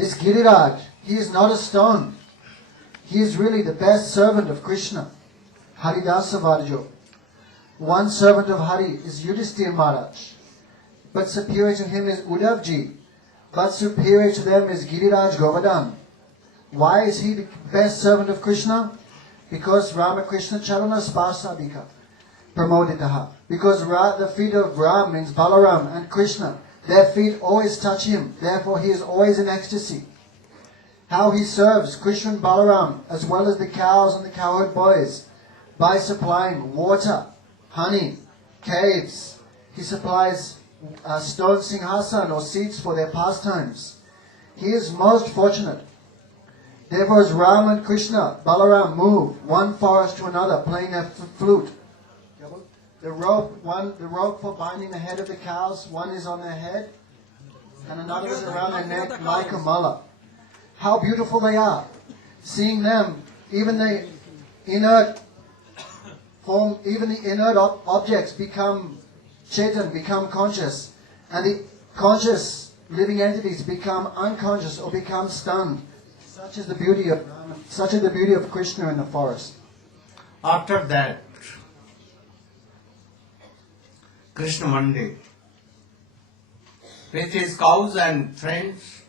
This Giriraj, he is not a stone. He is really the best servant of Krishna. Haridasa Varjo. One servant of Hari is Yudhisthira Maharaj. But superior to him is Uddhavji. But superior to them is Giriraj Govardhan. Why is he the best servant of Krishna? Because Ramakrishna Charana Spasadika Pramoditaha. Because the feet of Ram means Balaram and Krishna. Their feet always touch him. Therefore he is always in ecstasy. How he serves Krishna and Balaram as well as the cows and the cowherd boys by supplying water, honey, caves. He supplies stone singhasan or seats for their pastimes. He is most fortunate. Therefore as Ram and Krishna, Balaram move one forest to another playing a flute. The rope for binding the head of the cows, one is on their head and another is around their neck like a mala. How beautiful they are. Seeing them, even the inert objects become chetan, become conscious, and the conscious living entities become unconscious or become stunned. Such is the beauty of Krishna in the forest. After that, Krishna one day, with his cows and friends,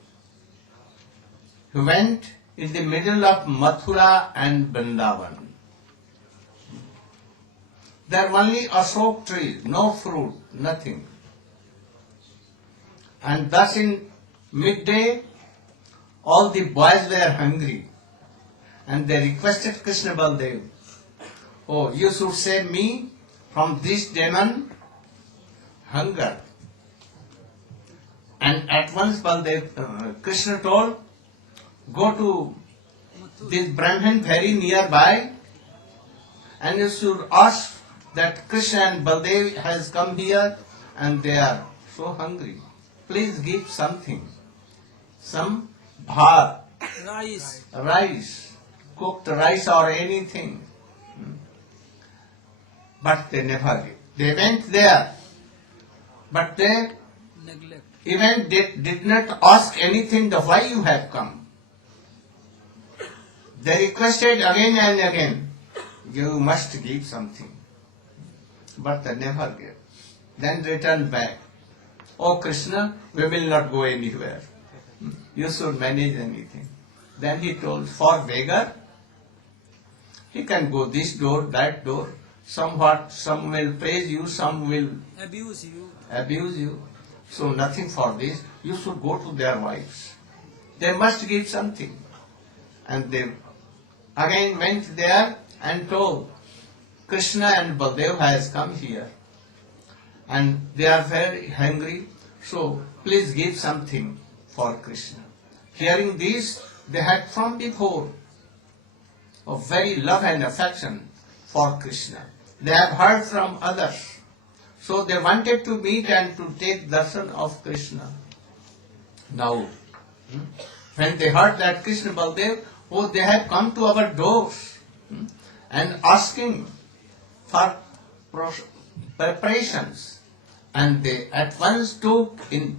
he went in the middle of Mathura and Vrindavan. There were only ashok trees, no fruit, nothing. And thus in midday, all the boys were hungry. And they requested Krishna Baldev, "Oh, you should save me from this demon hunger." And at once Baldev, Krishna told, "Go to this Brahman very nearby and you should ask that Krishna and Baldev has come here and they are so hungry. Please give something, some bhat, rice, cooked rice or anything." But they never gave. They went there, but they even did not ask anything, the why you have come. They requested again and again, "You must give something." But they never gave. Then returned back. "Oh Krishna, we will not go anywhere. You should manage anything." Then he told, for beggar, he can go this door, that door. Some will praise you, some will abuse you. So nothing for this. You should go to their wives. They must give something. And they again went there and told, "Krishna and Baldev has come here and they are very hungry, so please give something for Krishna." Hearing this, they had from before a very love and affection for Krishna. They have heard from others, so they wanted to meet and to take darshan of Krishna. Now, when they heard that Krishna Baldev, oh, they have come to our doors and asking for preparations, and they at once took in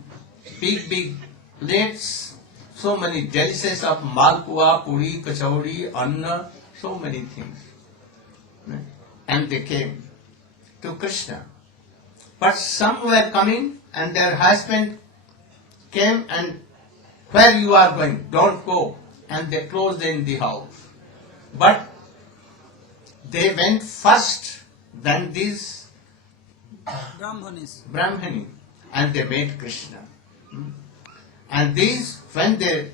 big plates so many delicacies of malpua, puri, kachauri, anna, so many things. And they came to Krishna. But some were coming and their husband came and, "Where you are going? Don't go." And they closed in the house. But they went first than these Brahmani, and they met Krishna. And these, when they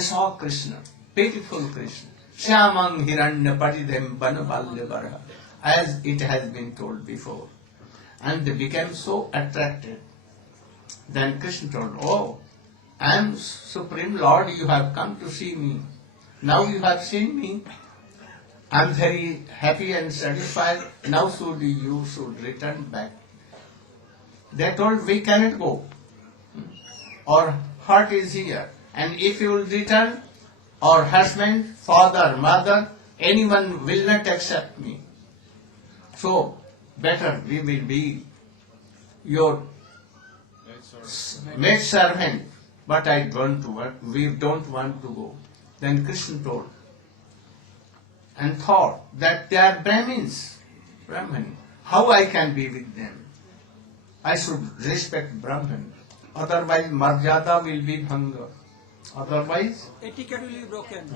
saw Krishna, pitiful Krishna, Shyamang Hiranya Paridhem Banabalya, as it has been told before. And they became so attracted. Then Krishna told, "Oh, I am Supreme Lord, you have come to see me. Now you have seen me. I am very happy and satisfied. Now you should return back." They told, "We cannot go. Our heart is here. And if you will return, our husband, father, mother, anyone will not accept me. So, better we will be your maid servant but we don't want to go. Then Krishna told and thought that they are Brahmin. How I can be with them? I should respect Brahmin. Otherwise, Marjada will be bhanga. Otherwise, etiquette will be broken.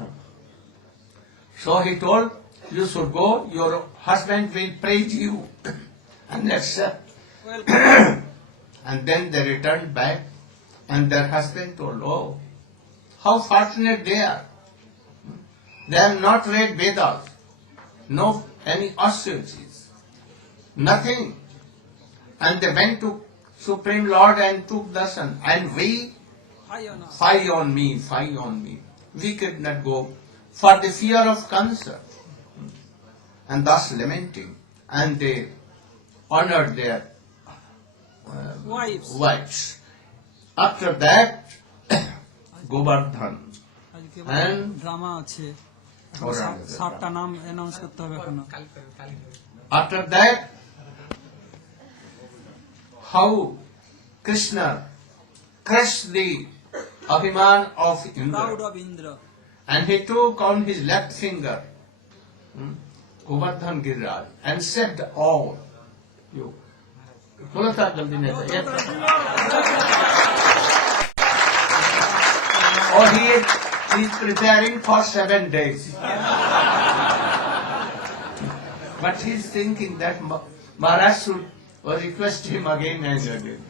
so he told, you should go, your husband will praise you and accept. Welcome. And then they returned back and their husband told, oh, how fortunate they are. They have not read Vedas, no any auspicities, nothing. And they went to Supreme Lord and took darshan. And we, High on us. fie on me. We could not go for the fear of cancer. And thus lamenting. And they honored their wives. After that, Govardhan. আজকে And drama আছে Alright. সাতটা নাম announce করতে হবে এখনো After that, how Krishna crushed the Abhiman of proud Indra. Of Indra And he took on his left finger Govardhan Giriraj and said all. You. बोलो था जल्दी नहीं था। Or he is preparing for 7 days. But he is thinking that Maharaj should request him again and again.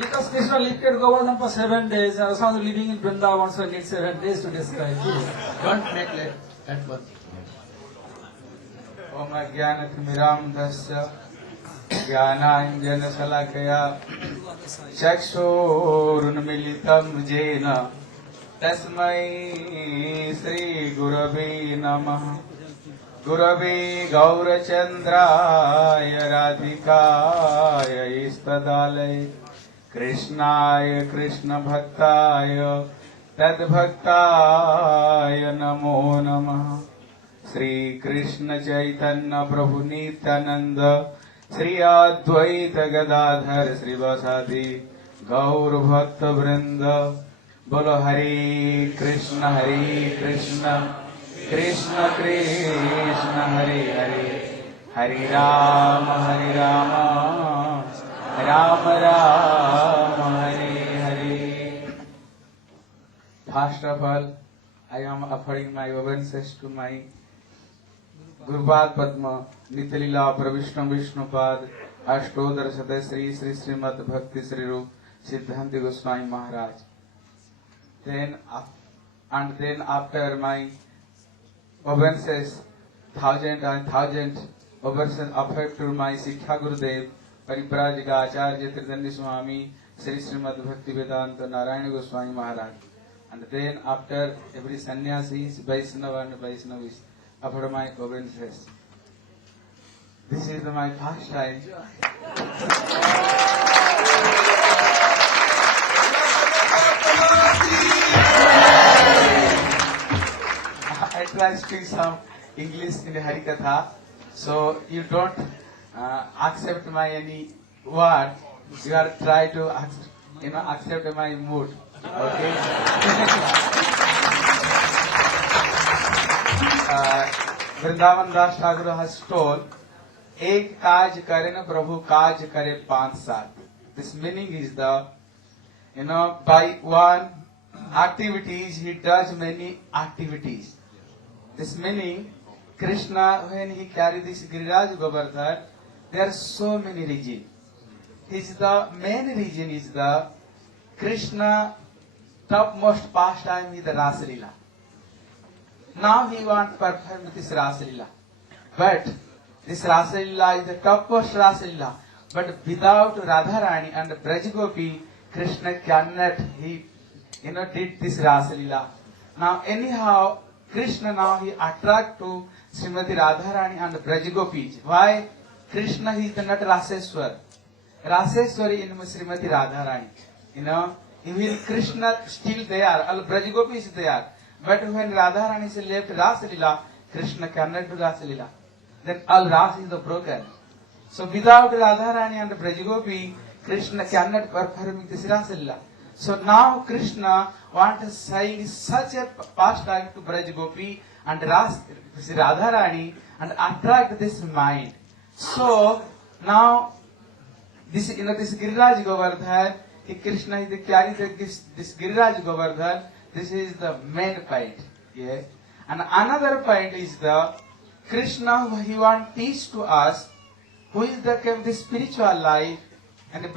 Because Krishna lifted Govardhan for 7 days and also living in Vrindavan so needs 7 days to describe this. Don't make that one. ओम ज्ञानतिमिरान्धस्य ज्ञानाञ्जनशलाकया चक्षुरुन्मीलितं येन तस्मै श्रीगुरवे नमः। गुरवे गौरचन्द्राय राधिकाय इष्टदालये कृष्णाय कृष्णभक्ताय तद्भक्ताय नमो नमः। श्री कृष्ण चैतन्य प्रभु नित्यानंद श्री अद्वैत गदाधर श्रीवासादि गौर भक्त वृंद बोलो हरे Krishna Krishna Krishna Hare Hare Hare Ram Ram Ram Hare Hare. First of all, I am offering my obeisances to my Gurupad पद्म नित्यलीला प्रविष्णु विष्णुपाद अष्टोदर सदय श्री श्री श्रीमद भक्ति श्री रूप सिद्धांत गोस्वामी महाराज। Then after my obeisances, thousand obeisances offered to my Sikha Gurudev, Paribrajika Acharya Tridandi Swami, Sri Srimad Bhakti Vedanta Narayana Goswami Maharaj. And then after every sannyasis, Vaishnava and Vaishnavis, offer my obeisances. This is my first time. I try to speak some English in the Harikatha, so you don't accept my any word. You are try to accept my mood. Okay. Vrindavan Das Thakur has told, एक काज करे न प्रभु काज करे 5 साथ. This meaning is by one activities he does many activities. This meaning Krishna, when he carried this Giriraj Govardhan, there are so many reasons. The main reason is the Krishna topmost pastime is the Rasa Leela. Now he wants to perform this Rasa Leela. But this Rasa Leela is the topmost Rasa Leela. But without Radharani and Brajagopi, Krishna cannot, did this Rasa Leela. Now anyhow, Krishna now he attract to Srimati Radharani and Brajagopi. Why? Krishna is the not Raseswar. Raseswari in Srimati Radharani. Even Krishna still there, all Brajagopi is there. But when Radharani is left Rasa Leela, Krishna cannot do Rasa Leela. Then all Rasa is broken. So without Radharani and Brajagopi, Krishna cannot perform this Rasalila. So now Krishna wants to sing such a pastime to Braj Gopi and Radharani and attract this mind. So now this this Giriraj Govardhan, Krishna is carrying this Giriraj Govardhan. This is the main point. Yeah. And another point is the Krishna, he wants to teach to us who is the spiritual life and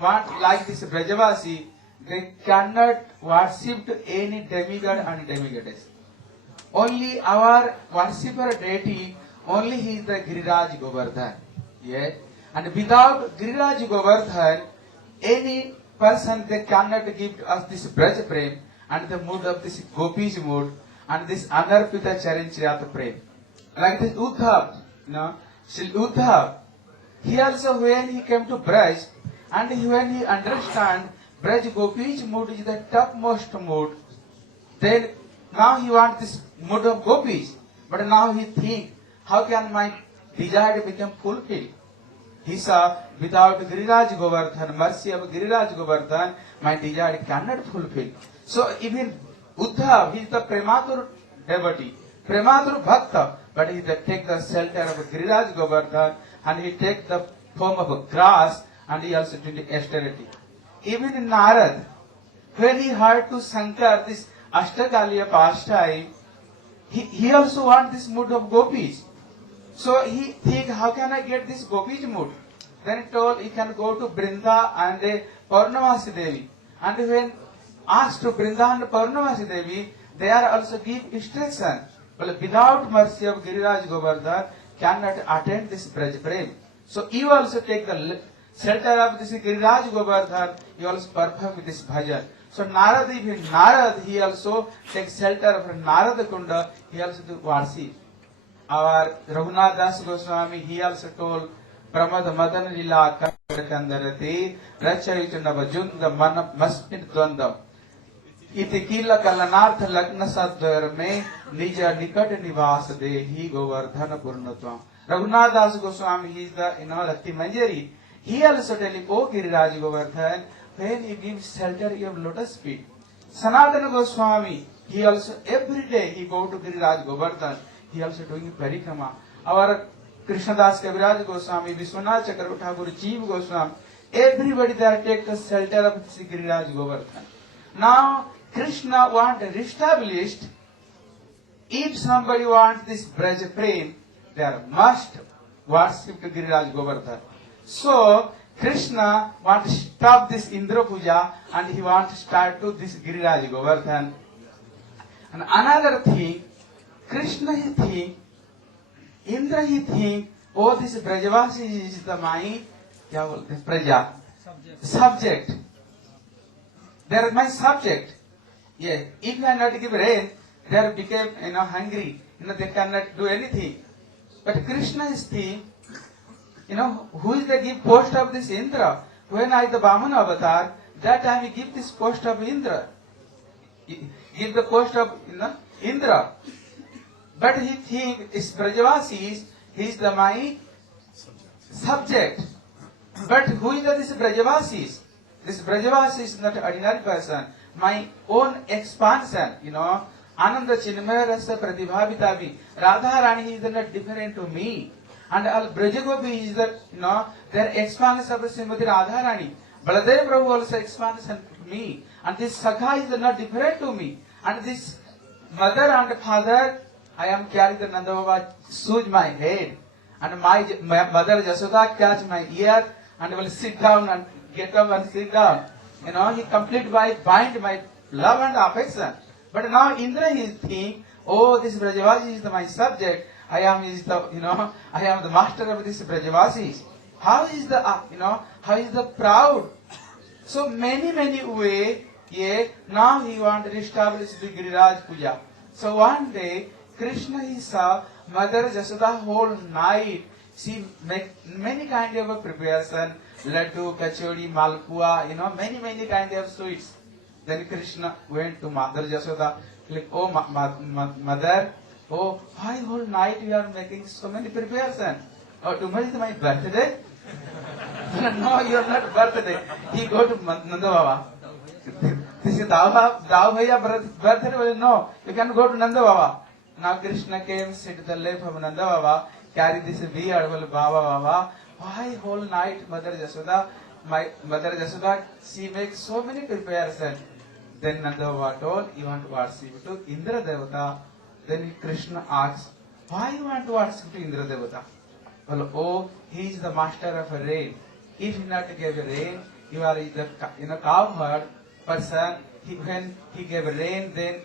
want like this Brajavasi, they cannot worship to any demigod and demigoddess. Only our worshipper deity, only he is the Giriraj Govardhan. Yeah. And without Giriraj Govardhan, any person they cannot give to us this Braj Prem and the mood of this Gopi's mood and this Anarpita Charanchirata Prem. Like this Uddhav, Shri Uddhav, he also when he came to Braj and when he understand Braj Gopi's mood is the topmost mood, then now he wants this mood of Gopis, but now he think, how can my desire become fulfilled? He saw, without Giriraj Govardhan, mercy of Giriraj Govardhan, my desire cannot fulfill. So even Uddhav, he is the Prematur devotee, Prematur Bhakta, but he take the shelter of Giriraj Govardhan and he take the form of grass and he also do the austerity. Even in Narad, when he heard to Shankar this Ashtakaliya pastime, he also want this mood of Gopis. So he think, how can I get this Gopis mood? Then he told he can go to Brinda and Purnamasi Devi. And when asked to Brinda and Purnamasi Devi, they are also give instruction. But without mercy of Giriraj Govardhan, cannot attend this Braj Prem. So you also take the shelter of this Giriraj Govardhan, you also perform this bhajan. So Narad, even Narad, he also takes shelter of Narad Kunda, he also do worship. Our Raghunath Das Goswami, he also told, Pramad Madan Lila Kandarati, Rachayitana Vajunda Mana Maspin Dwandam. Iti Kila Kalanartha Lagna Sadhar Me, Nija Nikat Nivas De, He Govardhana Purnatvam. Raghunath Das Goswami, he is the, Lakti Manjari. He also telling, O Giriraj Govardhan, when you give shelter, you have lotus feet. Sanatana Goswami, he also, every day he go to Giriraj Govardhan, he also doing parikrama. Our Krishnadas Kaviraj Goswami, Vishwanath Chakravarti Thakur, Jeev Goswami, everybody there take the shelter of Giriraj Govardhan. Now, Krishna want established, if somebody wants this Braj Prem, they must worship to Giriraj Govardhan. So, Krishna want to stop this Indra Puja and he want to start to this Giriraj Govardhan. And another thing, Krishna he think, Indra he think, oh this Brajavasi is the my, this Praja, subject. They are my subject. Yeah, if I not give rain, they became hungry. They cannot do anything. But Krishna is the, who is the give post of this Indra? When I the Vamana avatar, that time he give this post of Indra. Give the post of Indra. But he think is Brajavasis, he is the my subject. But who is this Brajavasis? This Brajavasi is not an ordinary person. My own expansion, Ananda Chinmaya Rasa Pratibhavitavi. Radharani is not different to me. And Al Brajagopi is that, their expansion of Srimati Radharani. Baladev Prabhu also expansion to me. And this Sakha is not different to me. And this mother and father, I am carrying the Nanda Baba, soothe my head. And my mother Jasoda catch my ear and will sit down and get up and sit down. He complete by bind my love and affection. But now Indra is think, oh, this Brajavasi is my subject. I am I am the master of this Brajavasis. How is the, how is the proud? So many way, now he want to establish the Giriraj Puja. So one day, Krishna he saw Mother Jasoda whole night. She make many kind of a preparation, laddu, kachori, malpua, many kind of sweets. Then Krishna went to Mother Jasoda, like, oh mother, oh why whole night you are making so many preparation? Oh, tomorrow is my birthday. No, you are not birthday. He go to Nanda Baba. This is Davaya birthday. No, you can go to Nanda Baba. Now Krishna came, sit at the left of Nanda Baba, carry this beard, well, Baba Baba. Why whole night Mother Jasoda, my Mother Jasoda, she makes so many preparations. Then Nanda Baba told, you want to worship to Indra Devata. Then Krishna asks, why you want to worship to Indra Devata? Well, oh, he is the master of rain. If he not gave rain, you are the cowherd person. When he gave rain, then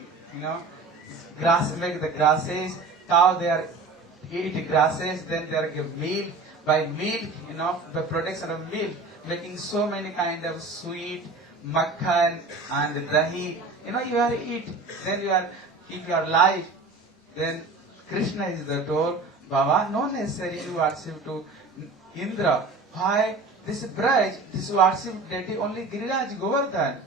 grass make the grasses. Cow they are eat grasses. Then they are give milk. By milk, the production of milk, making so many kind of sweet makhan and dahi. You are eat. Then you are keep your life. Then Krishna is the told, Baba, no necessary you worship to Indra. Why? This Braj, this worship deity only Giriraj Govardhan.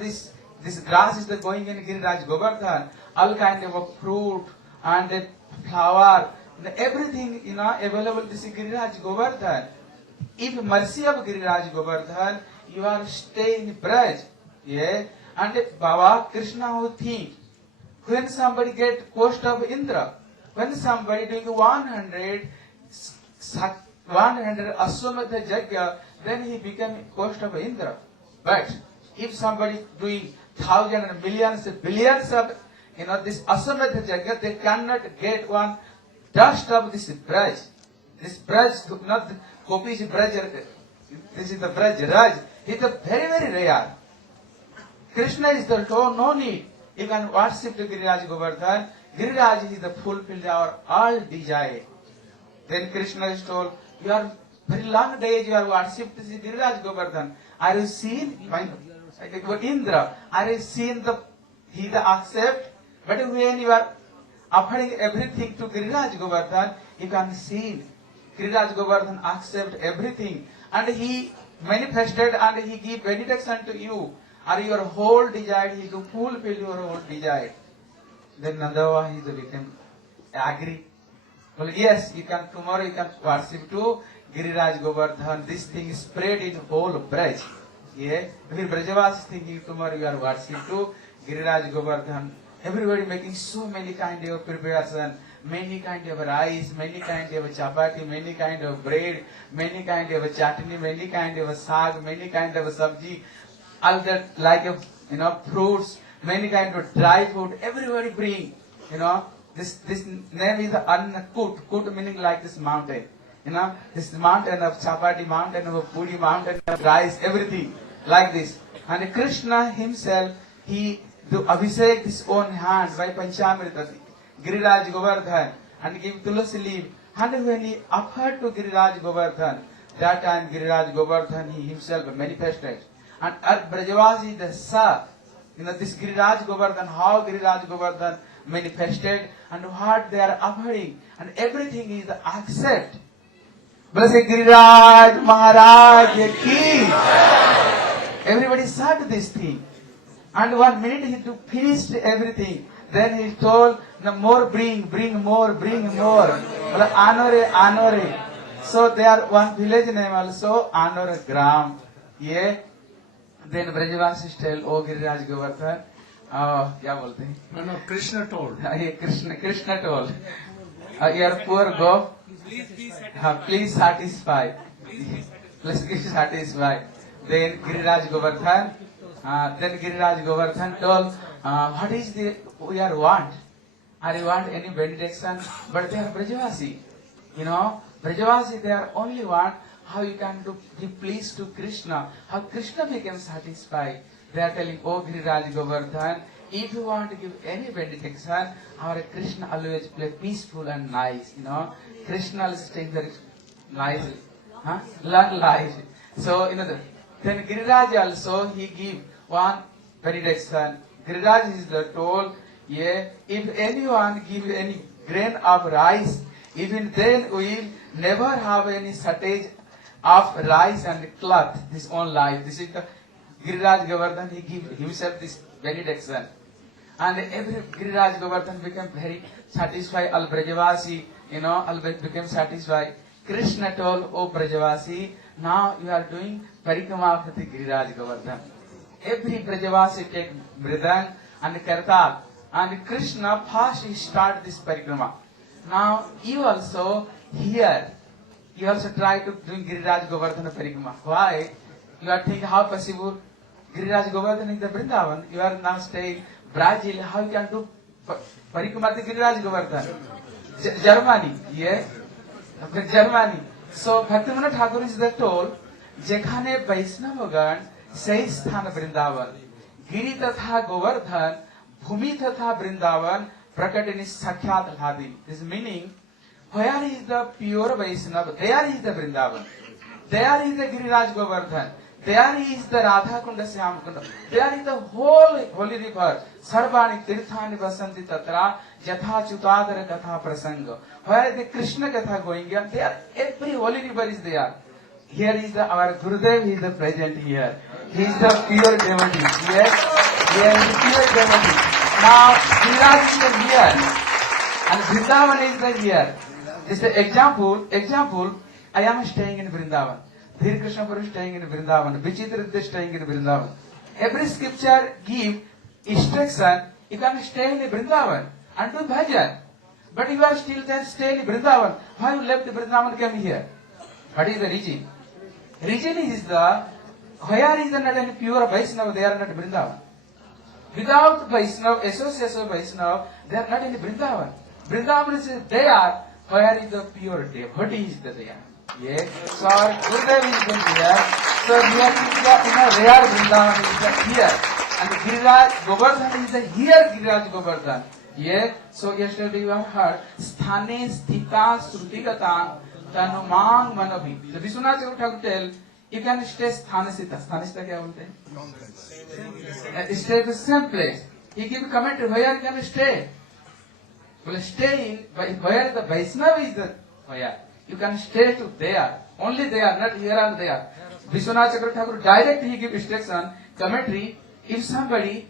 This grass is the going in Giriraj Govardhan. All kind of fruit and the flower, everything available this is Giriraj Govardhan. If mercy of Giriraj Govardhan, you are stay in Braj. Yeah? And Baba Krishna who think, when somebody get cost of Indra, when somebody doing 100 Aswametha Yajna, then he became cost of Indra. But if somebody doing thousands and millions, billions of this Aswametha Yajna, they cannot get one dust of this Braj. This Braj, not Gopi's Braj, this is the Braj Raj. It's a very, very rare. Krishna is the no need. You can worship the Giriraj Govardhan. Giriraj is the fulfilled our all desire. Then Krishna is told, you are very long days you are worshipped this Giriraj Govardhan. Are you seen Indra? Are you seen he the accept? But when you are offering everything to Giriraj Govardhan, you can see Giriraj Govardhan accept everything, and he manifested and he give benediction to you. Are your whole desire, he to fulfill your whole desire. Then Nandava he became agree. Well, yes, you can tomorrow you can worship to Giriraj Govardhan. This thing is spread in whole Braj. Yeah, if Brajavas thinking tomorrow you are worship to Giriraj Govardhan. Everybody making so many kind of preparation, many kind of rice, many kind of chapati, many kind of bread, many kind of chutney, many kind of saag, many kind of sabji. All that like fruits, many kind of dry food, everybody bring, this name is Annakut, Kut meaning like this mountain, this mountain of chapati, mountain of puri, mountain of rice, everything like this. And Krishna himself, he do abhishek his own hand by Panchamrita, Giriraj Govardhan, and give tulasi leaf. And when he offered to Giriraj Govardhan, that time Giriraj Govardhan, he himself manifested. And at Brajavasi the Sa, this Giriraj Govardhan, how Giriraj Govardhan manifested and what they are offering, and everything is accept. Blessed Giriraj Maharaj ki. Everybody said this thing. And 1 minute he finished everything. Then he told, no more bring more. Anore. So there one village name also, Anore Gram. Yeah. Then Brajavasis tell, oh Giriraj Govardhan, क्या बोलते हैं? No, Krishna told. Krishna told. Your poor go. Please satisfy. Please satisfy. Then Giriraj Govardhan told, what is the your want? Are you want any benediction? But they are Brajavasi. Brajavasi they are only want how you can give please to Krishna, how Krishna became satisfied. They are telling, oh Giriraj Govardhan, if you want to give any benediction, our Krishna always play peaceful and nice. Krishna is staying very nice, learn life. So then Giriraj also he give one benediction. Giriraj is the told, yeah, if anyone give any grain of rice, even then we will never have any shortage of rice and cloth, his own life. This is the Giriraj Govardhan, he give himself this benediction. And every Giriraj Govardhan became very satisfied. Al Brajavasi, all became satisfied. Krishna told, oh Brajavasi, Now you are doing Parikrama of the Giriraj Govardhan. Every Brajavasi take Mridang and Kartal. And Krishna first he start this Parikrama. Now you also here, you also try to do Giriraj Govardhan Parikrama. Why? You are thinking how possible Giriraj Govardhan in the Vrindavan. You are now staying Brazil. How you can do Parikrama to Giriraj Govardhan? Germany, yes, Germany. So Bhaktivinoda Thakur is the told, Jekhane Vaishnavagan Sai Sthana Vrindavan, Giri Tatha Govardhan, Bhumi Tatha Vrindavan, Prakatini Sakhyat Hadi. This meaning, where is the pure Vaishnava? There is the Vrindavan. There is the Giriraj Govardhan. There is the Radha Kunda Syam Kunda. There is the whole holy river. Sarvani Tirthani Vasanti Tatra Jatha Chutadara Katha Prasanga. Where the Krishna Katha going on, there every holy river is there. Here is the our Gurudev, he is the present here. He is the pure devotee. Yes, he is the pure devotee. Now Giriraj is the here. And Vrindavan is the here. This is the example, I am staying in Vrindavan. Dhir Krishna Prabhu is staying in Vrindavan. Vichitra is staying in Vrindavan. Every scripture give instruction, you can stay in Vrindavan and do bhajan. But you are still there, stay in Vrindavan. Why you left Vrindavan and came here? What is the reason? Reason is the, where is the not any pure Vaishnava, they are not Vrindavan. Without Vaishnava, association of Vaishnava, they are not in Vrindavan. Vrindavan is there, where is the pure devotee is there. Yes, so our Gurudev is here. So here is the rare Vrindavan is here. And Giriraj Govardhan is the here Giriraj Govardhan. Yes, so yesterday you have heard Sthane Sthita Srutigata Tanumang Manavi. The Vishwanath Thakur tell, you can stay Sthane Sthita. Sthane Sthita kya bolte hain? Stay the same place. He give commentary where you can stay. Well, stay in where the Vaishnava is the where. You can stay to there. Only there, not here and there. Vishwanath Chakravarti Thakur direct he give instruction, commentary. If somebody,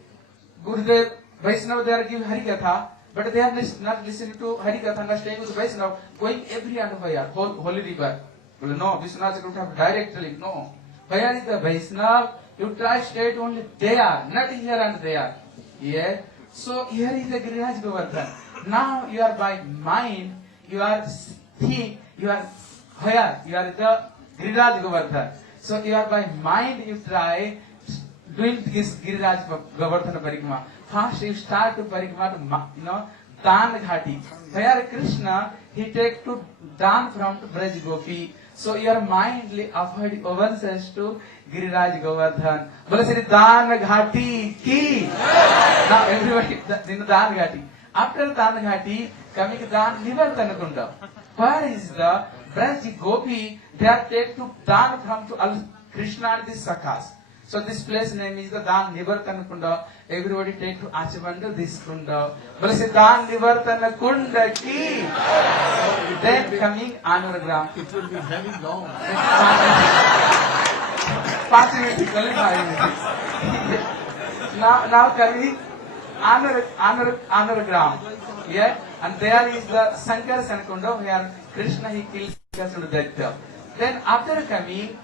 Gurudev, Vaishnava, they are give Harikatha, but they are not listening to Harikatha, not staying with Vaishnava, going every and where, holy river. Well, no, Vishwanath Chakravarti Thakur directly, no. Where is the Vaishnava? You try stay to only there, not here and there. Yeah. So here is the Giriraj Govardhan. Now you are by mind, you are think, you are where? You are the Giriraj Govardhan. So you are by mind, you try doing this Giriraj Govardhan Parikrama. First you start to Parikrama to, Dan Ghati. Where Krishna, he take to Dan from to Braj Gopi. So your mindly avoid overseas to Giriraj Govardhan. Bola Shri Dan Ghati ki. Now everybody, Dan Ghati. After Dan Ghati, coming Dan Nivartana Kunda. Where is the Braj Gopi? They are take to Dan from to Krishna and this Sakhas. So this place name is the Dan Nivartana Kunda. Everybody take to Achavanda this Kunda. But say Dan Nivartana Kunda ki. Then coming Anuragram. It will be very long. 5 minutes, only 5 minutes. Now coming Anuragram. Yeah, and there is the Sankar Sanakunda where Krishna he kills Daitya. Then after coming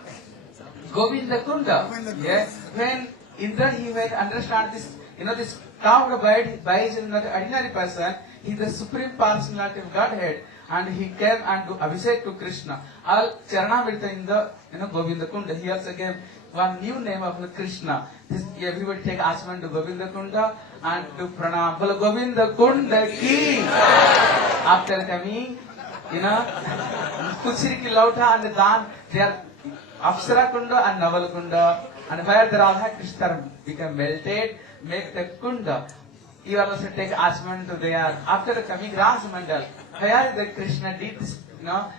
Govinda Kunda, yeah, when Indra he will understand this, this cow by is not an ordinary person, he is the supreme personality of Godhead, and he came and do Abhishek to Krishna. All Charanamrita in the Govinda Kunda. He also gave one new name of Krishna. This, everybody take Ashman to Govinda Kunda and to Pranam. Bolo Govinda Kunda ki. After coming, Kuchiri ki Lauta and the Dan, they are Apsara Kunda and Naval Kunda. And where the Radha Krishna become melted, make the Kunda. You also take Ashman to there. After coming Ras Mandal, where the Krishna did this,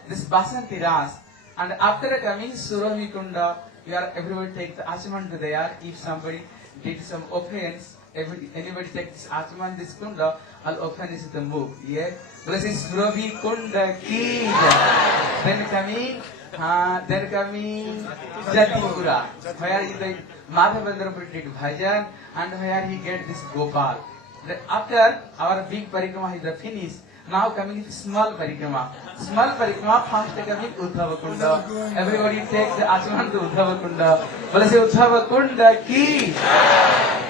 this Basanti Ras. And after coming Surohi Kunda, you are everybody take the Ashman to there. If somebody did some offense, anybody take this Ashman, this Kunda, all offense is the move. Yeah. Blessing Surohi Kunda ki. Then coming Jatipura, where is the Madhavendra did bhajan and where he get this Gopal. After our big parikrama is finished, Now coming to small parikrama. Small parikrama first coming Uddhava Kunda. Everybody take the Achaman to Uddhava Kunda. But say Uddhava Kunda ki.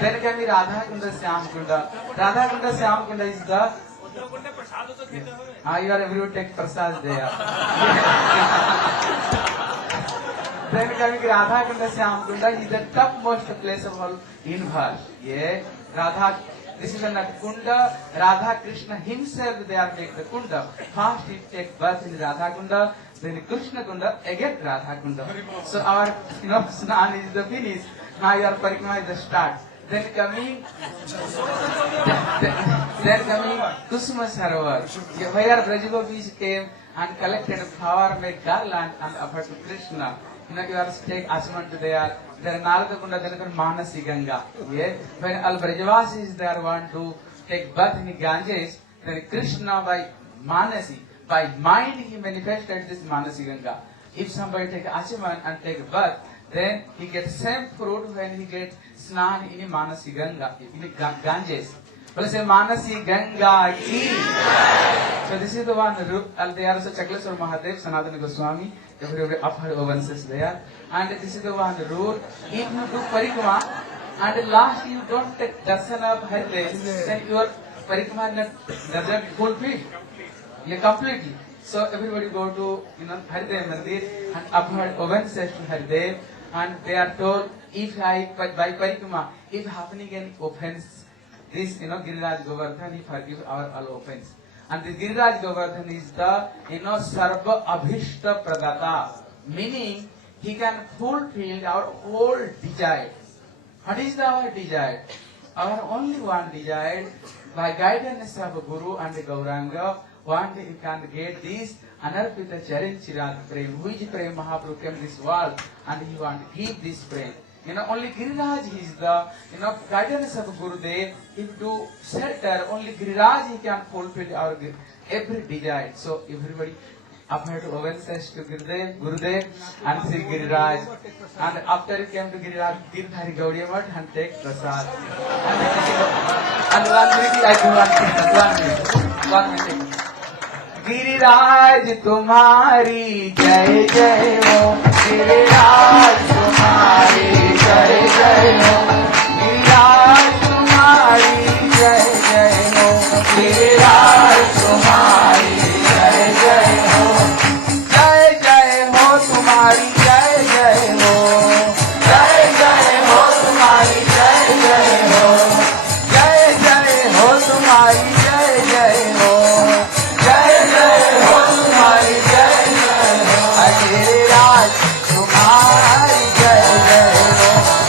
Then coming Radha Kunda, Syam Kunda. Radha Kunda, Syam Kunda is the. You are everybody take prasad there. Then coming Radha Kunda, Syam Kunda is the topmost place of all universe. Yeah, Radha. This is a Kunda. Radha Krishna himself they are make the Kunda. First he take birth in Radha Kunda, then Krishna Kunda, again Radha Kunda. So our Snan is the finish. Now your Parikrama is the start. Then coming Kusuma Sarovar, where Brajagopis came and collected flower, made garland and offered to Krishna. You have to take Asman to there. Then Narada Kunda, then Manasi Ganga. Yeah? When Al Brajavasis there want to take birth in Ganges, then Krishna by Manasi, by mind he manifested this Manasi Ganga. If somebody take Asman and take birth, then he gets same fruit when he gets Snan in Manasi Ganga, in Ganges. Well, say Manasi Ganga ki. So this is the one. They are also Chakleswar Mahadev, Sanatana Goswami. Everybody upper ovenses there. And this is the one rule. If you do Parikrama and last you don't take darshan of Haridev, then your Parikrama doesn't fulfill. You completely. So everybody go to Haridev Mandir and upper ovenses to Haridev, and they are told if I by Parikrama, if happening any offense, this Giriraj Govardhan, he forgives our all offense. And the Giriraj Govardhan is the Sarva Abhishta Pradata, meaning he can fulfill our whole desire. What is our desire? Our only one desire, by guidance of a Guru and the Gauranga, one day he can get this Anarpita Charan Chirag Prem, which Prem Mahaprabhu came this world and he want to give this Prem. Only Giriraj is the, guidance of Gurudev. If to shelter, only Giriraj he can fulfill our every desire. So everybody offered to obeisance to Gurudev and Sri Giriraj. And after he came to Giriraj, Girdhari Gaudiya Math and take prasad. And 1 minute I do 1 minute. Giriraj तुम्हारी जय जय हो, गिरिराज तुम्हारी जय जय हो, गिरिराज तुम्हारी जय जय हो, गिरिराज तुम्हारी जय जय हो, जय जय हो तुम्हारी जय जय हो, जय जय हो तुम्हारी जय जय हो, जय जय हो तुम्हारी जय जय हो, Giriraj तुम्हारी जय जय हो, Giriraj तुम्हारी जय जय हो,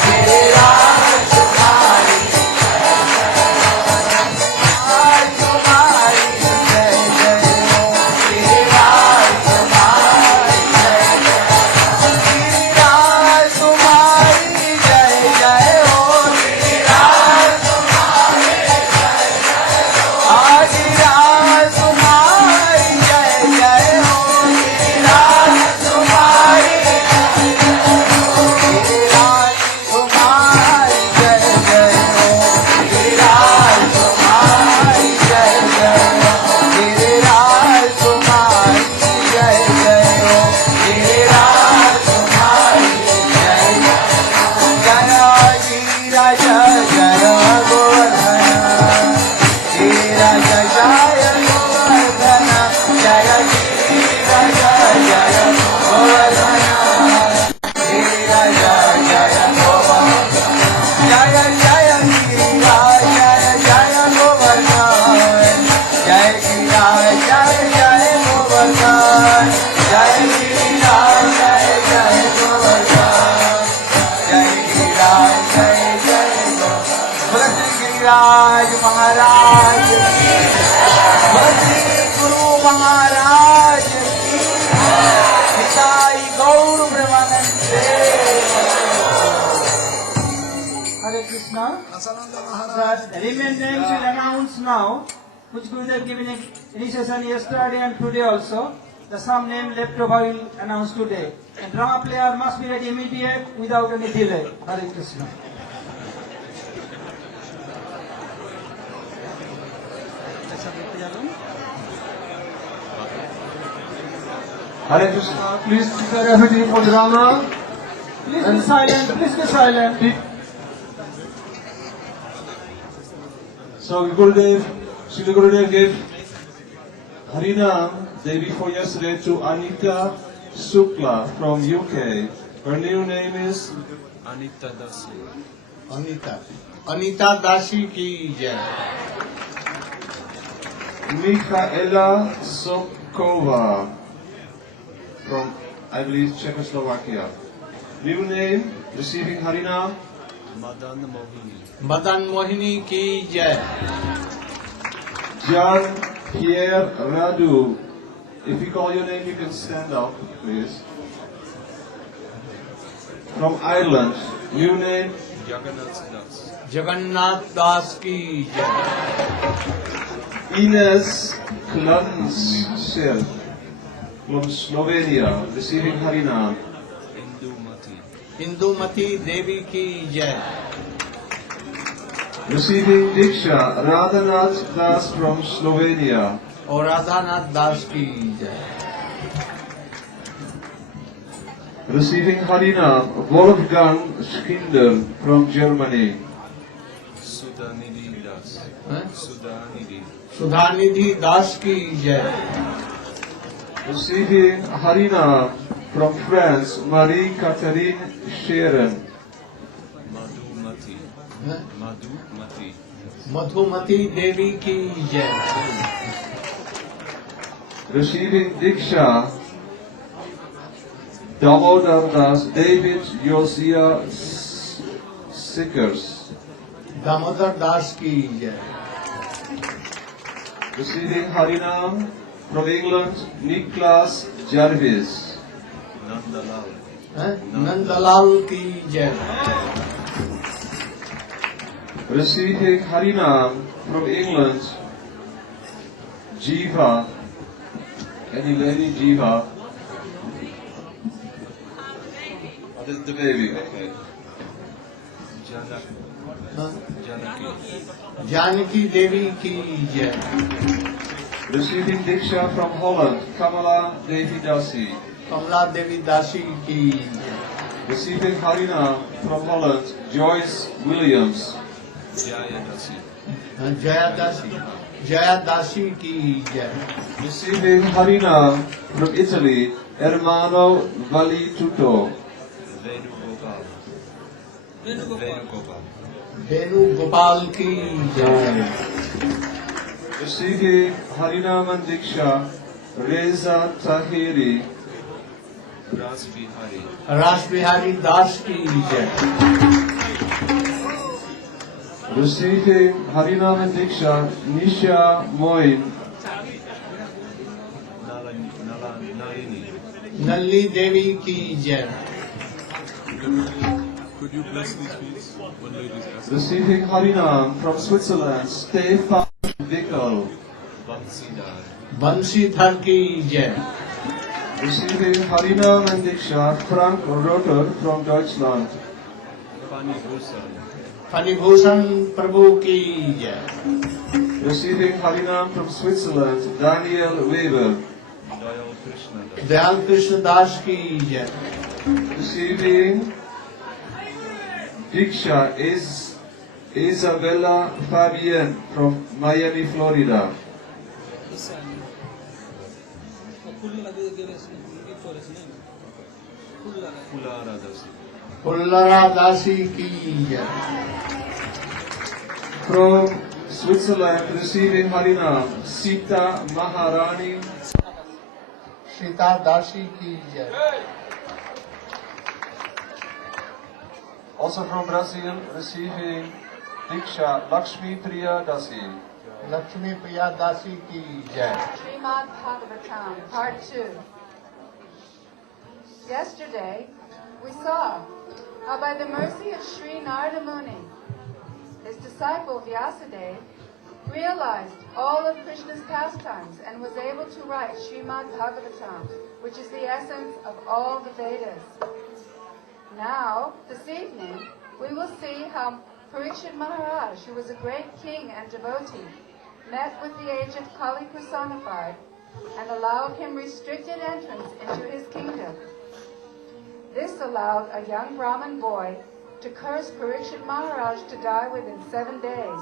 Giriraj तुम्हारी जय जय हो, Giriraj तुम्हारी जय जय हो, Giriraj तुम्हारी जय जय हो, Giriraj तुम्हारी जय जय हो, Giriraj तुम्हारी Giriraj Maharaj ki, Bhakti Guru Maharaj ki, Nitai Gaur Premanande. Hare Krishna. The remaining names will announce now, which Gurudev given initiation yesterday and today also. The some name left over will announce today. And drama player must be ready immediate without any delay. Hare Krishna. Hare Krishna. Please prepare everything for drama. Please be silent, please be silent. So Gurudev, Srila Gurudev gave Harinam day before yesterday to Anita Shukla from UK. Her new name is Anita Dasi ki jai. Michaela Sokova from, I believe, Czechoslovakia. New name, receiving Harinam, Madan Mohini ki jai. John Pierre Radu. If you call your name, you can stand up, please. From Ireland. New name, Jagannath Das ki jai. Ines Klansel from Slovenia, receiving Harinam. Indumati Devi ki jai. Receiving Diksha, Radhanath Das from Slovenia. और राधानाथ दास की जय. Receiving Harinam, Wolfgang Schinder from Germany. Sudhanidhi दास की जय. Receiving Harinam from France, Marie-Catherine Scheren. Madhumati देवी की जय. Receiving Diksha, Damodar Das, David Josiah Sickers. Damodar Das की जय. Receiving Harinam from England, Niklas Jarvis. Nandlal की जय. Receiving Harinam from England, Jiva. Any lady, Jiva? This is the baby, okay. Janaki देवी की जय. Receiving Diksha from Holland, Kamala Devi Dasi. कमला देवी दासी की जय. Receiving Harinam from Holland, Joyce Williams. Jaya दासी की जय. Receiving Harinam from Italy, Ermano Valituto. Venu Gopal की जय. Receiving Harinam and Diksha, Reza Tahiri. रास बिहारी दास की जय. Receiving Harinam and Diksha, Nisha Moin. नल्ली देवी की जय. Receiving Harinam from Switzerland, Stefan Wickel. Bansidhar की जय. Receiving Harinam and Diksha, Frank Rotter from Deutschland. Phanibhushan प्रभु की जय. Receiving Harinam from Switzerland, Daniel Weber. Dayal Krishna दास की जय. Receiving Diksha is Isabella Fabienne from Miami, Florida. फुल्लरा दासी की जय. From Switzerland, receiving Harinam, Sita Maharani. Sita दासी की जय. Also from Brazil, receiving Diksha, Lakshmi Priya Dasi. Lakshmi प्रिया दासी की जय. Srimad Bhagavatam, Part 2. Yesterday, we saw how by the mercy of Sri Narada Muni, his disciple Vyasadeva realized all of Krishna's pastimes and was able to write Srimad Bhagavatam, which is the essence of all the Vedas. Now, this evening, we will see how Parikshit Maharaj, who was a great king and devotee, met with the aged Kali personified and allowed him restricted entrance into his kingdom. This allowed a young Brahmin boy to curse Parikshit Maharaj to die within 7 days,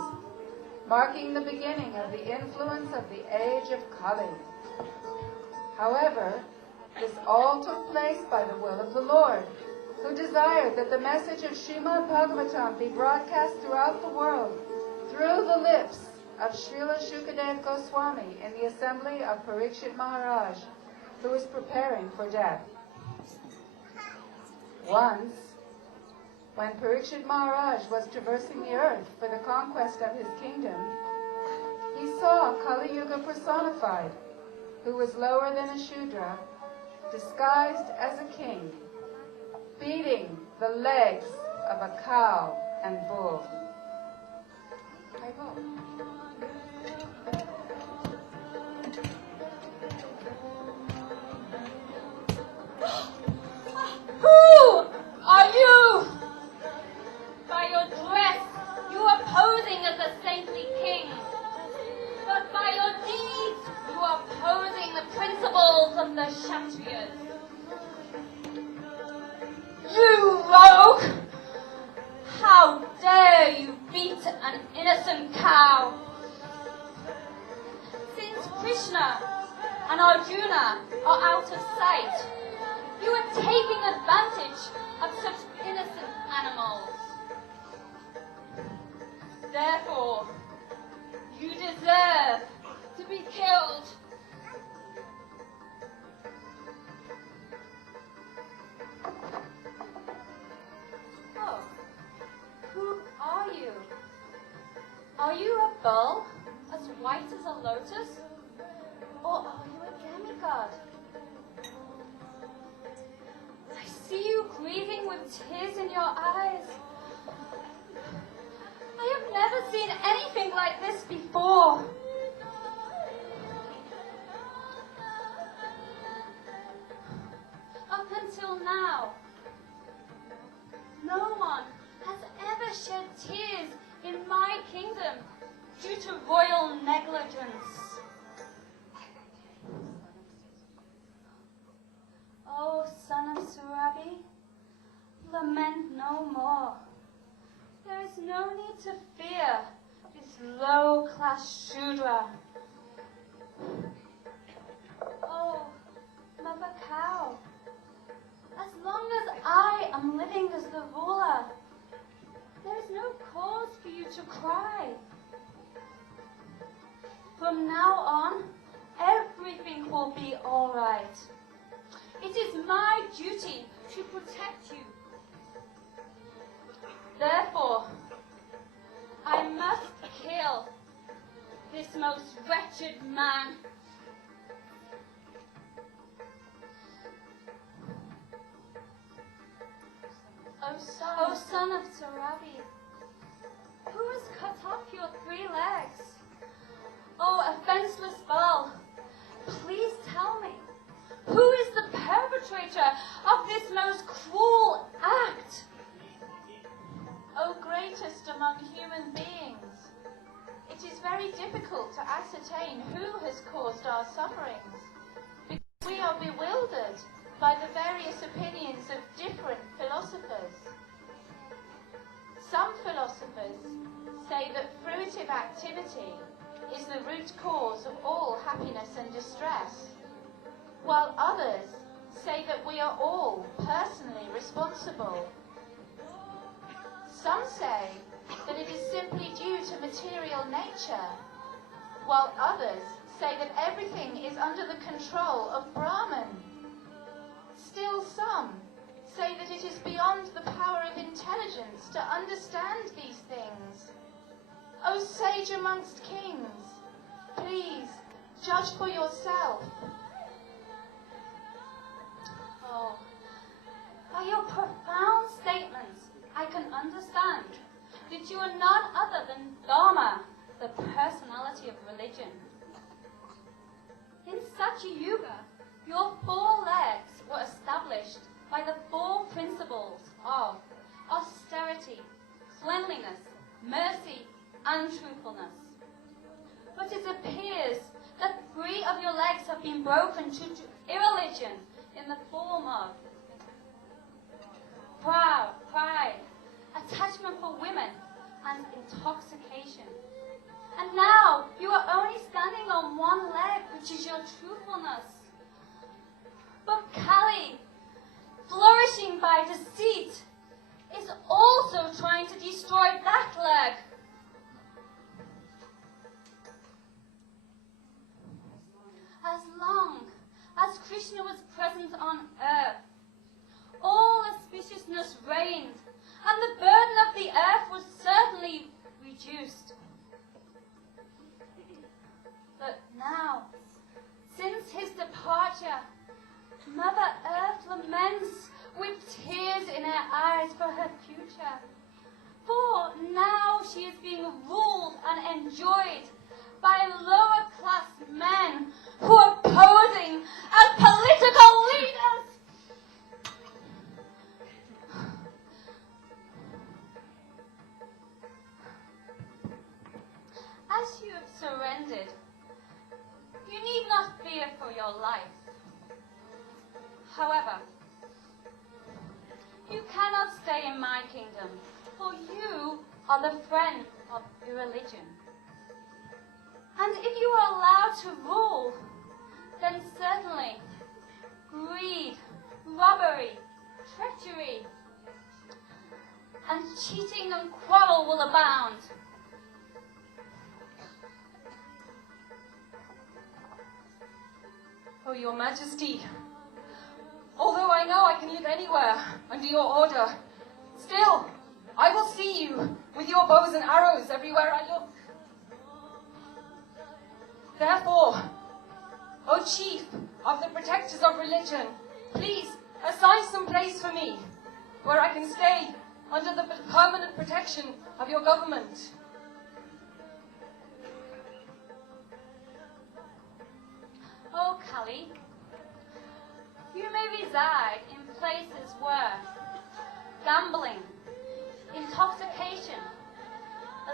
marking the beginning of the influence of the age of Kali. However, this all took place by the will of the Lord, who desired that the message of Srimad Bhagavatam be broadcast throughout the world through the lips of Srila Shukadev Goswami in the assembly of Parikshit Maharaj, who was preparing for death. Once, when Parikshit Maharaj was traversing the earth for the conquest of his kingdom, he saw Kali Yuga personified, who was lower than a Shudra, disguised as a king, beating the legs of a cow and bull. Who are you? By your dress, you are posing as a saintly king. But by your deeds, you are posing the principles of the Kshatriyas. You rogue! How dare you beat an innocent cow? Since Krishna and Arjuna are out of sight, you are taking advantage of such innocent animals. Therefore, you deserve to be killed. Oh, who are you? Are you a bull as white as a lotus? Or are you a demigod? I see you grieving with tears in your eyes. I have never seen anything like this before. Up until now, no one has ever shed tears in my kingdom due to royal negligence. O son of Surabi, lament no more. There is no need to fear this low-class Shudra. Oh, mother cow, as long as I am living as the ruler, there is no cause for you to cry. From now on, everything will be all right. It is my duty to protect you. Therefore, I must kill this most wretched man. O son of Sarabi, who has cut off your 3 legs? O offenseless bull, please tell me, who is the perpetrator of this most cruel act? O greatest among human beings, it is very difficult to ascertain who has caused our sufferings, because we are bewildered by the various opinions of different philosophers. Some philosophers say that fruitive activity is the root cause of all happiness and distress, while others say that we are all personally responsible. Some say that it is simply due to material nature, while others say that everything is under the control of Brahman. Still some say that it is beyond the power of intelligence to understand these things. O sage amongst kings, please judge for yourself. Oh, by your profound statements, I can understand that you are none other than Dharma, the personality of religion. In such a yuga, your 4 legs were established by the 4 principles of austerity, cleanliness, mercy, and truthfulness. But it appears that 3 of your legs have been broken to irreligion in the form of pride, attachment for women, and intoxication. And now you are only standing on one leg, which is your truthfulness. But Kali, flourishing by deceit, is also trying to destroy that leg. As long as Krishna was present on earth, all auspiciousness reigned, and the burden of the earth was certainly reduced. But now, since his departure, Mother Earth laments with tears in her eyes for her future. For now she is being ruled and enjoyed by lower class men who are posing as political leaders. As you have surrendered, you need not fear for your life. However, you cannot stay in my kingdom, for you are the friend of irreligion. And if you are allowed to rule, then certainly greed, robbery, treachery, and cheating and quarrel will abound. Oh, Your Majesty, although I know I can live anywhere under your order, still, I will see you with your bows and arrows everywhere I look. Therefore, O Chief of the Protectors of Religion, please assign some place for me where I can stay under the permanent protection of your government. Oh, Kali, you may reside in places where gambling, intoxication,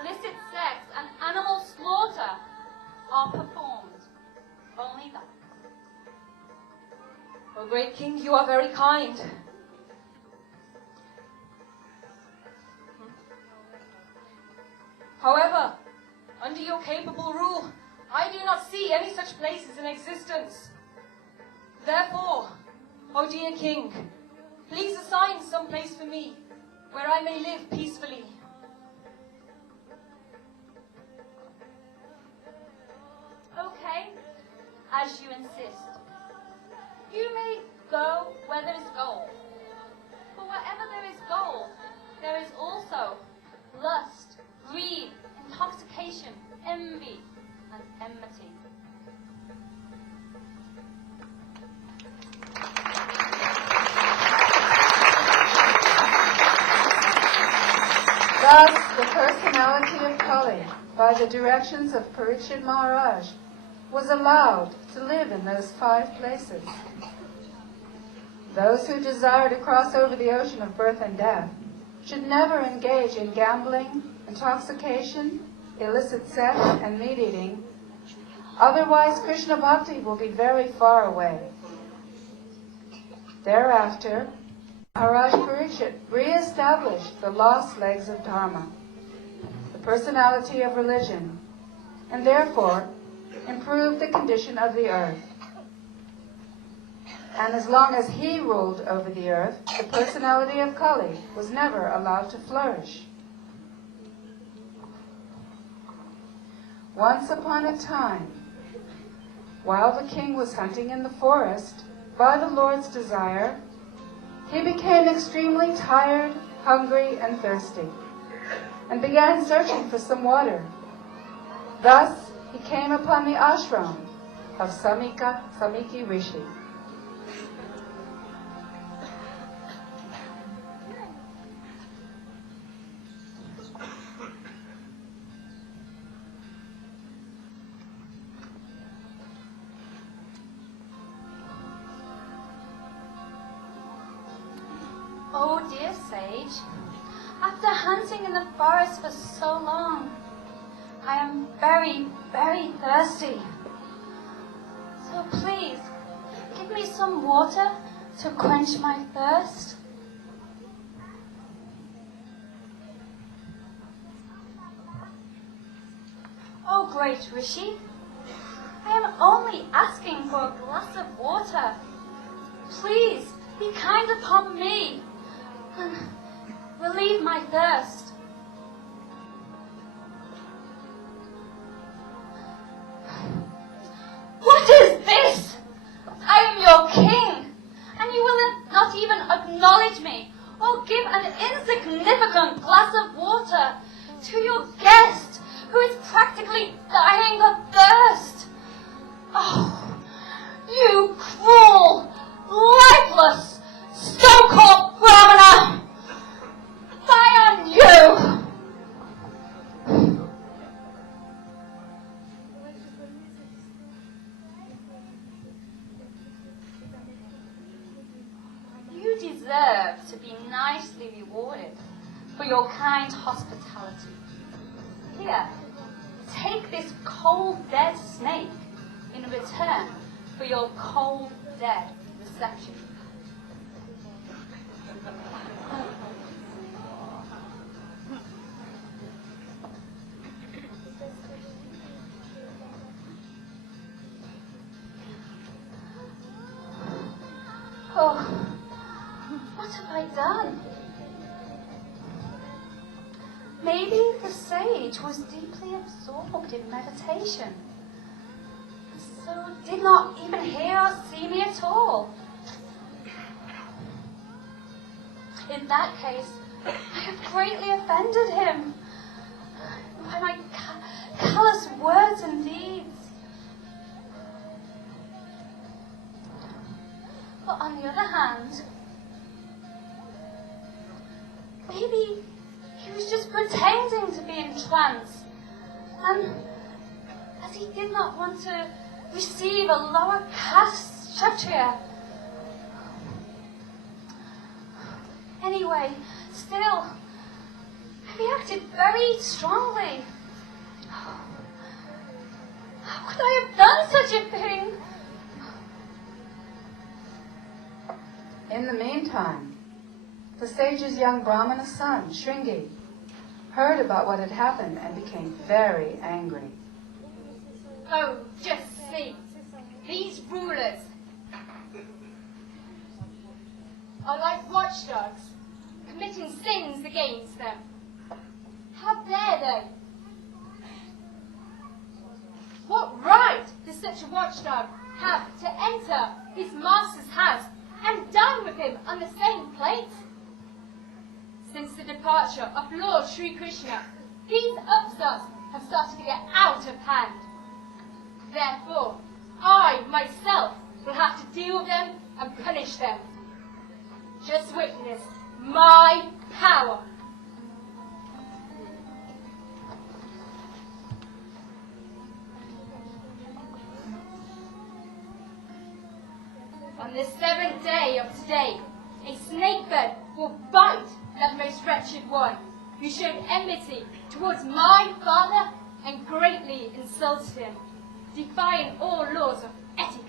illicit sex, and animal slaughter are performed. Only that. O great king, you are very kind. However, under your capable rule, I do not see any such places in existence. Therefore, O dear king, please assign some place for me where I may live peacefully. Okay, as you insist. You may go where there is gold. For wherever there is gold, there is also lust, greed, intoxication, envy, and enmity. Thus, the personality of Kali, by the directions of Parikshit Maharaj, was allowed to live in those 5 places. Those who desire to cross over the ocean of birth and death should never engage in gambling, intoxication, illicit sex, and meat eating. Otherwise, Krishna Bhakti will be very far away. Thereafter, Maharaj Parikshit re-established the lost legs of Dharma, the personality of religion, and therefore improved the condition of the earth. And as long as he ruled over the earth, the personality of Kali was never allowed to flourish. Once upon a time, while the king was hunting in the forest, by the Lord's desire, he became extremely tired, hungry, and thirsty, and began searching for some water. Thus, he came upon the ashram of Samiki Rishi. Oh, dear sage, after hunting in the forest for so long, I am very, very thirsty. please, give me some water to quench my thirst. Oh, great Rishi, I am only asking for a glass of water. Please, be kind upon me and relieve my thirst. What is this? I am your king, and you will not even acknowledge me or give an insignificant glass of water to your guest who is practically dying of thirst. Oh, you cruel, lifeless, so-called Brahmana! Fie on you! You deserve to be nicely rewarded for your kind hospitality. Here, take this cold, dead snake in return for your cold, dead reception. Oh, what have I done? Maybe the sage was deeply absorbed in meditation, so did not even hear or see me at all. In that case, I have greatly offended him by my callous words and deeds. But on the other hand, maybe he was just pretending to be in trance, and as he did not want to receive a lower caste Kshatriya. Anyway, still, he acted very strongly. How could I have done such a thing? In the meantime, the sage's young Brahmana son, Shringi, heard about what had happened and became very angry. Oh, just see. These rulers are like watchdogs, committing sins against them. How dare they? What right does such a watchdog have to enter his master's house and dine with him on the same plate? Since the departure of Lord Sri Krishna, these upstarts have started to get out of hand. Therefore, I myself will have to deal with them and punish them. Just witness my power. On the 7th day of today, a snakebird will bite that most wretched one who showed enmity towards my father and greatly insulted him, defying all laws of etiquette.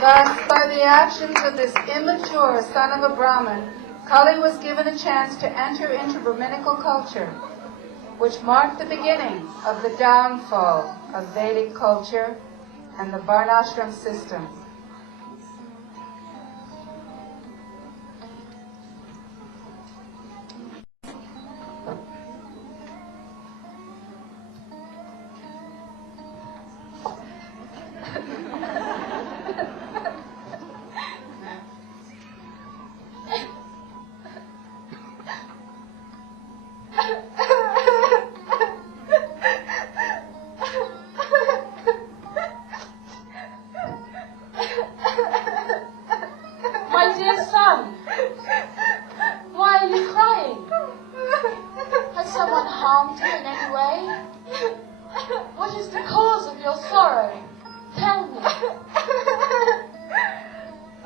Thus, by the actions of this immature son of a Brahmin, Kali was given a chance to enter into Brahminical culture, which marked the beginning of the downfall of Vedic culture and the Varnashram system.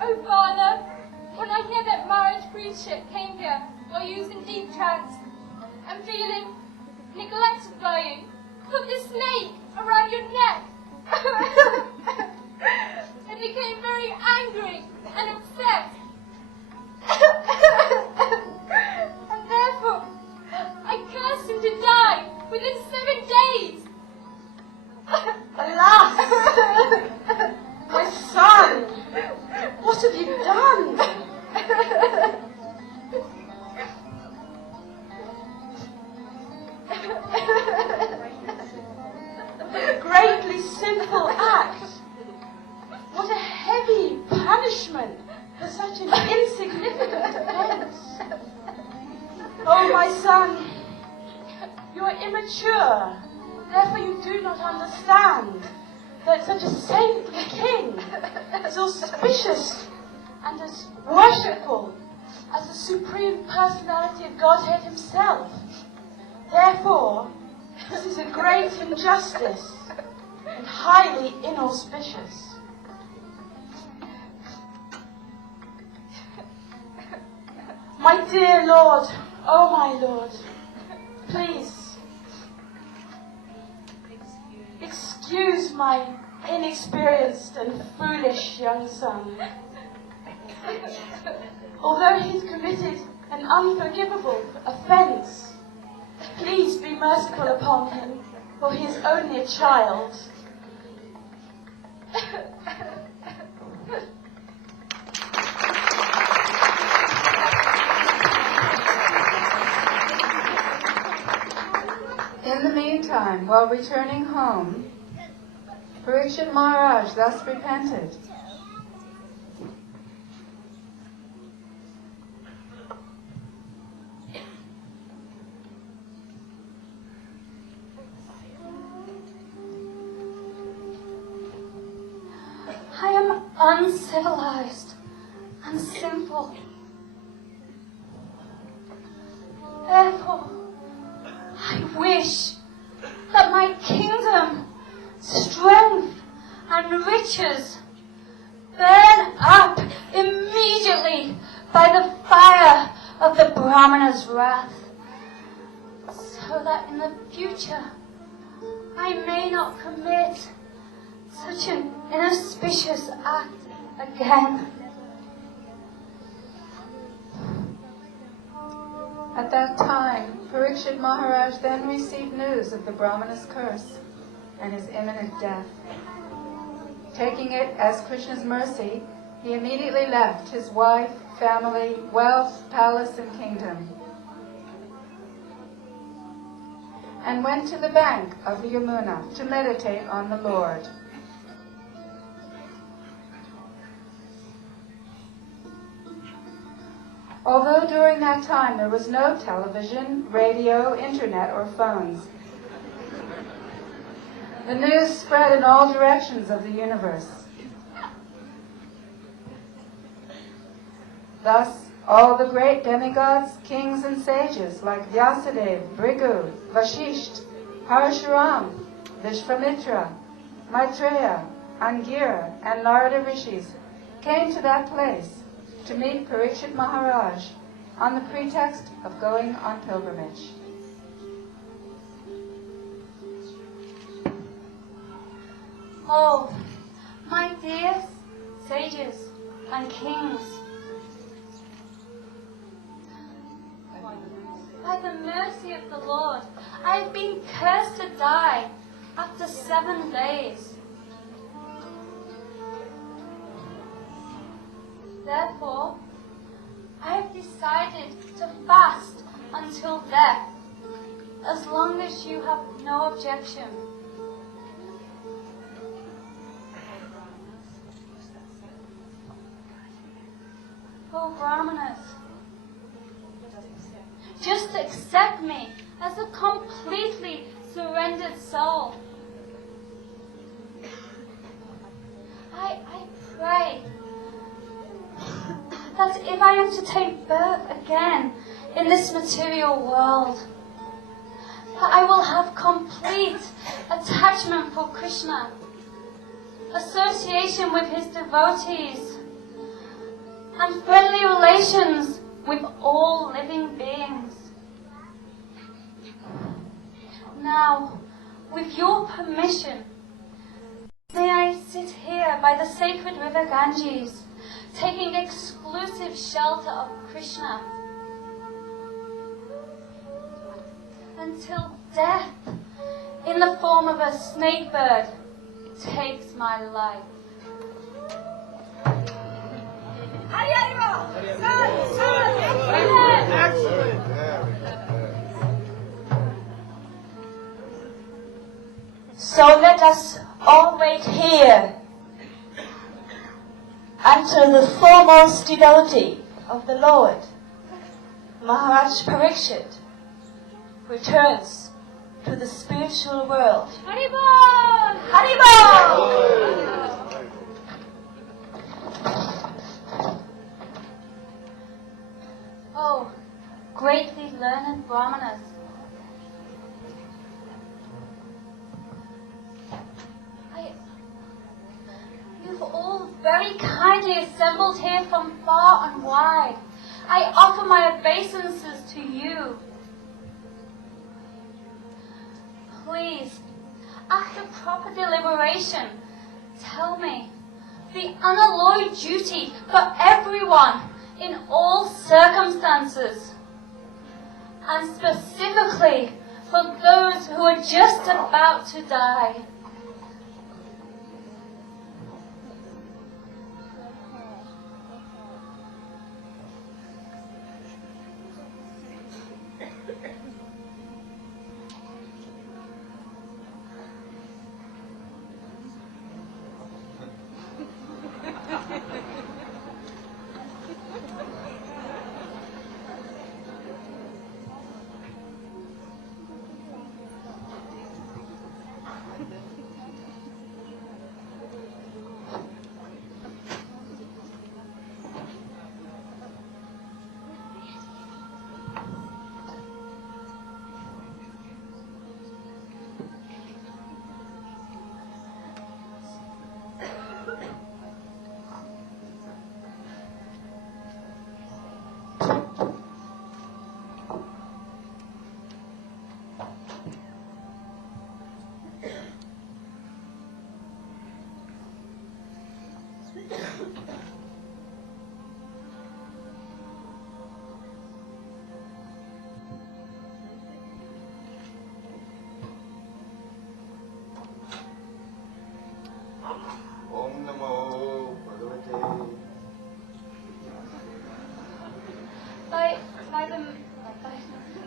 Oh, Father, when I hear that marriage priestship came here or used in deep trance, and feeling neglected by you, put this snake around your neck. I became very angry and upset. And therefore, I cursed him to die within 7 days. Alas! My son! What have you done? A greatly sinful act. What a heavy punishment for such an insignificant offense. Oh, my son, you are immature. Therefore you do not understand that such a saintly king, as auspicious and as worshipful as the supreme personality of Godhead himself. Therefore, this is a great injustice and highly inauspicious. My dear Lord, oh my Lord, please, excuse my inexperienced and foolish young son. Although he's committed an unforgivable offense, please be merciful upon him, for he is only a child. In the meantime, while returning home, Parikshit Maharaj thus repented. I am uncivilized and sinful. Therefore, I wish that my kingdom, strength, and riches burn up immediately by the fire of the Brahmana's wrath, so that in the future I may not commit such an inauspicious act again. At that time, Parikshit Maharaj then received news of the Brahmana's curse and his imminent death. Taking it as Krishna's mercy, he immediately left his wife, family, wealth, palace, and kingdom, and went to the bank of the Yamuna to meditate on the Lord. Although during that time there was no television, radio, internet, or phones, the news spread in all directions of the universe. Thus, all the great demigods, kings, and sages like Vyasadeva, Bhrigu, Vashisht, Parashuram, Vishvamitra, Maitreya, Angira, and Narada Rishis came to that place to meet Parikshit Maharaj on the pretext of going on pilgrimage. Oh, my dear sages and kings, by the mercy of the Lord, I have been cursed to die after 7 days. Therefore, I have decided to fast until death, as long as you have no objection. Oh, Brahmanas, just accept me as a completely surrendered soul. I pray that if I am to take birth again in this material world, that I will have complete attachment for Krishna, association with his devotees, and friendly relations with all living beings. Now, with your permission, may I sit here by the sacred river Ganges, taking exclusive shelter of Krishna, until death, in the form of a snake bird, takes my life. So let us all wait here until the foremost devotee of the Lord, Maharaj Parikshit, returns to the spiritual world. Haribol! Haribol! Oh, greatly learned Brahmanas, you've all very kindly assembled here from far and wide. I offer my obeisances to you. Please, after proper deliberation, tell me the unalloyed duty for everyone in all circumstances, and specifically for those who are just about to die.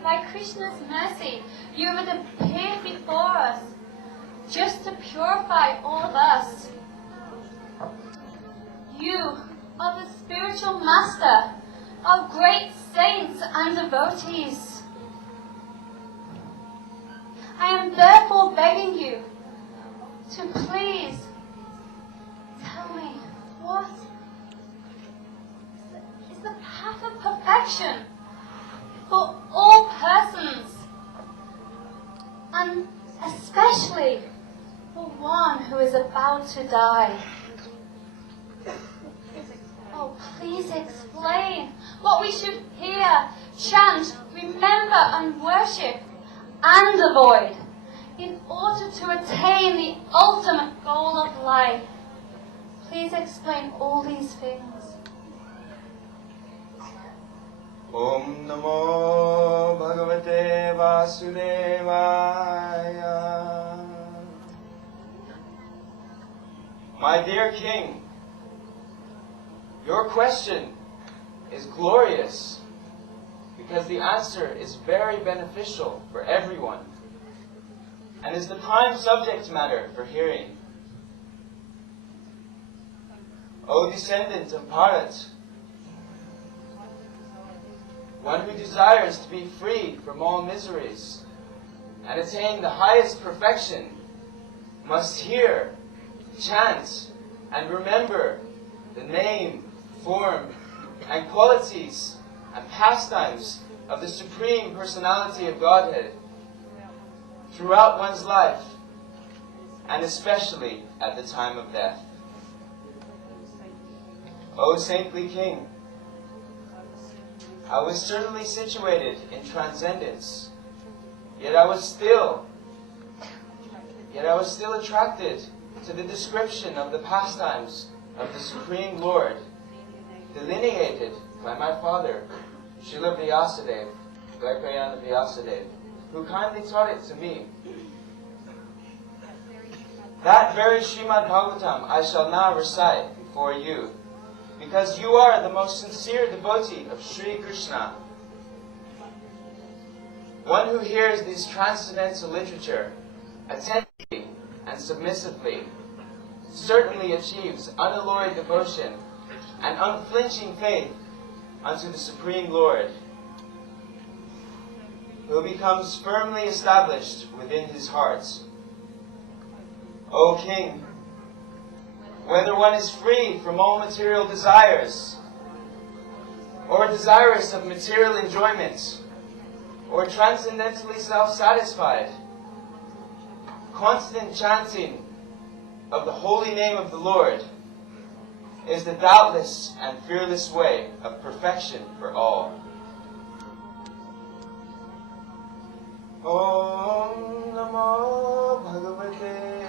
By Krishna's mercy, you have appeared before us, just to purify all of us. You are the spiritual master of great saints and devotees. I am therefore begging you to please tell me what is the path of perfection for all persons, and especially for one who is about to die. Oh, please explain what we should hear, chant, remember, and worship, and avoid, in order to attain the ultimate goal of life. Please explain all these things. Om Namo Bhagavate Vasudevaya. My dear King, your question is glorious because the answer is very beneficial for everyone and is the prime subject matter for hearing. O descendant of Bharat, one who desires to be free from all miseries and attain the highest perfection must hear, chant, and remember the name, form, and qualities and pastimes of the Supreme Personality of Godhead throughout one's life, and especially at the time of death. O saintly King, I was certainly situated in transcendence, yet I was still attracted to the description of the pastimes of the Supreme Lord, delineated by my father, Srila Vyasadeva, Vairocana Vyasadeva, who kindly taught it to me. That very Srimad Bhagavatam I shall now recite before you, because you are the most sincere devotee of Sri Krishna. One who hears this transcendental literature attentively and submissively certainly achieves unalloyed devotion and unflinching faith unto the Supreme Lord, who becomes firmly established within his heart. O King, whether one is free from all material desires, or desirous of material enjoyment, or transcendentally self-satisfied, constant chanting of the holy name of the Lord is the doubtless and fearless way of perfection for all. Om Namo Bhagavate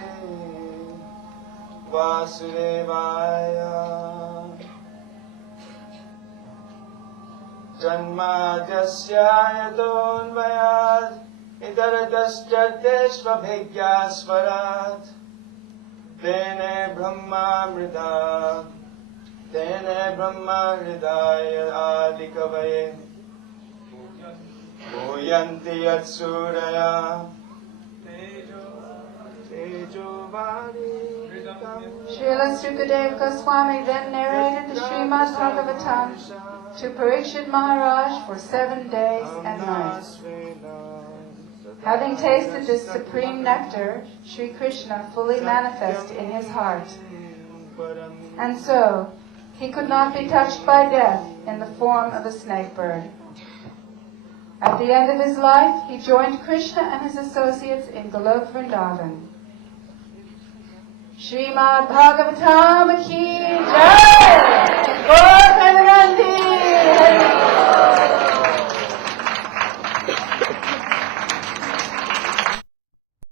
Vasudevaya Janmadhyasya Yadonvayad Idarataschatteshvabhegyasvarat Tene Brahma Hridaya Adikavaye Muyanti Yatsuraya Tejo Srila Sukadeva Goswami then narrated the Srimad Bhagavatam to Parikshit Maharaj for 7 days and nights. Having tasted this supreme nectar, Sri Krishna fully manifest in his heart. And so, he could not be touched by death in the form of a snake bird. At the end of his life, he joined Krishna and his associates in Golok Vrindavan. Srimad Bhagavatam ki jai! Gaur Premanandi Hari